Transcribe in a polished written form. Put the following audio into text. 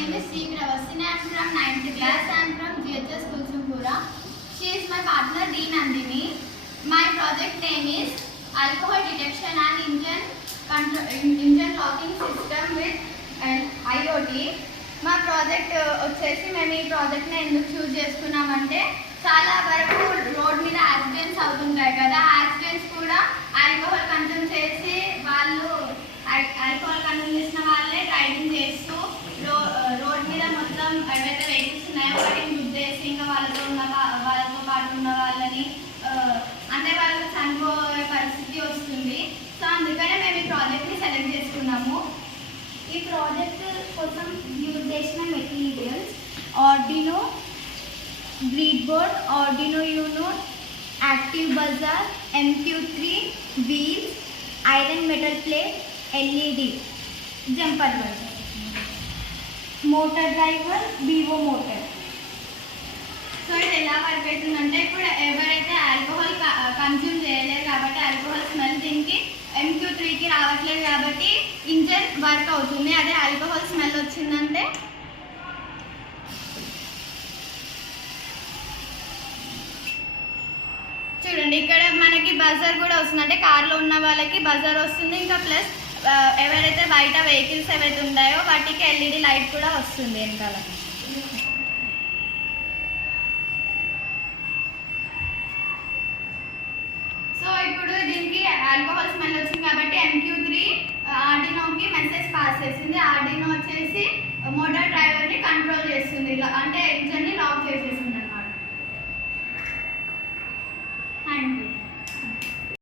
name is Sri Pravasini. I am from 9th class. I am from GHS Kulsumpura. She is my partner D Nandini. My project name is Alcohol Detection and Engine Locking System with IoT. మా project వచ్చేసి మేము ఈ ప్రాజెక్ట్ని ఎందుకు చూస్ చేసుకున్నామంటే చాలా వరకు road మీద యాక్సిడెంట్స్ అవుతుంటాయి కదా. యాక్సిడెంట్స్ కూడా ఆల్కహాల్ కన్జ్యూమ్ చేసి ఆల్కహాల్ కన్జ్యూమ్ చేసిన వాళ్ళే డ్రైవింగ్ చేస్తూ రోడ్ మీద మొత్తం ఏవైతే వెహికల్స్ ఉన్నాయో వాటిని గుద్దేసి ఇంకా వాళ్ళతో పాటు ఉన్న వాళ్ళని అంటే వాళ్ళు చనిపోయే పరిస్థితి వస్తుంది. సో అందుకనే మేము ఈ ప్రాజెక్ట్ని సెలెక్ట్ చేసుకున్నాము. ఈ ప్రాజెక్ట్ కోసం యూజ్ చేసిన materials Arduino grid board, Arduino Uno, active buzzer, MQ3 wheels, iron metal plate, LED jumper buzzer, motor driver, వివో మోటార్. సో ఇది ఎలా వర్క్ అవుతుందంటే ఇప్పుడు ఎవరైతే ఆల్కహాల్ కన్జ్యూమ్ చేయలేదు కాబట్టి ఆల్కహాల్ స్మెల్ దీనికి MQ3కి రావట్లేదు కాబట్టి ఇంజన్ వర్క్ అవుతుంది. అదే ఆల్కహాల్ స్మెల్ వచ్చిందంటే చూడండి ఇక్కడ మనకి బజర్ కూడా వస్తుంది. అంటే కార్లో ఉన్న వాళ్ళకి బజర్ వస్తుంది. ఇంకా ప్లస్ ఎవరైతే బయట వెహికల్స్ ఏవైతే ఉన్నాయో వాటికి LED లైట్ కూడా వస్తుంది వెనకాల.